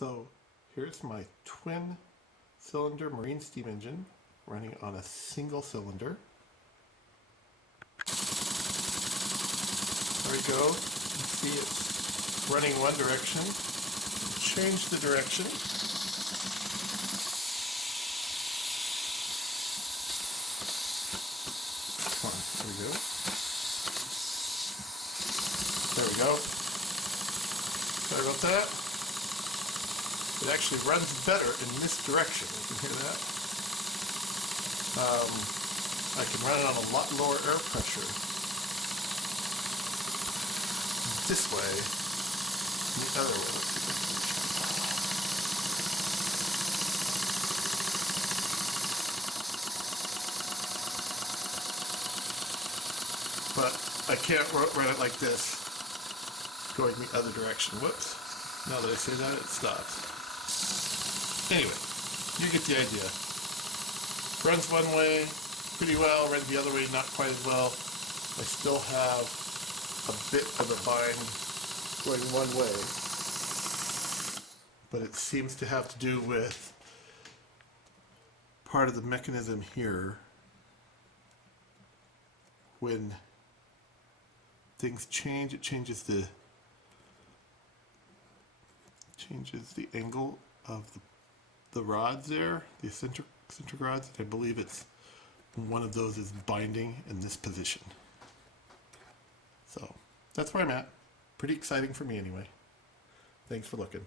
So here's my twin cylinder marine steam engine running on a single cylinder. There we go. You can see it's running one direction. Change the direction. Come on, there we go. There we go. Sorry about that. It actually runs better in this direction. You can hear that. I can run it on a lot lower air pressure this way than the other way. But I can't run it like this, going the other direction. Whoops. Now that I say that, it stops. Anyway, you get the idea. Runs one way pretty well, runs the other way not quite as well. I still have a bit of a bind going one way, but it seems to have to do with part of the mechanism here. When things change, it changes the angle of the rods there, the eccentric rods. I believe it's one of those is binding in this position. So that's where I'm at. Pretty exciting for me anyway. Thanks for looking.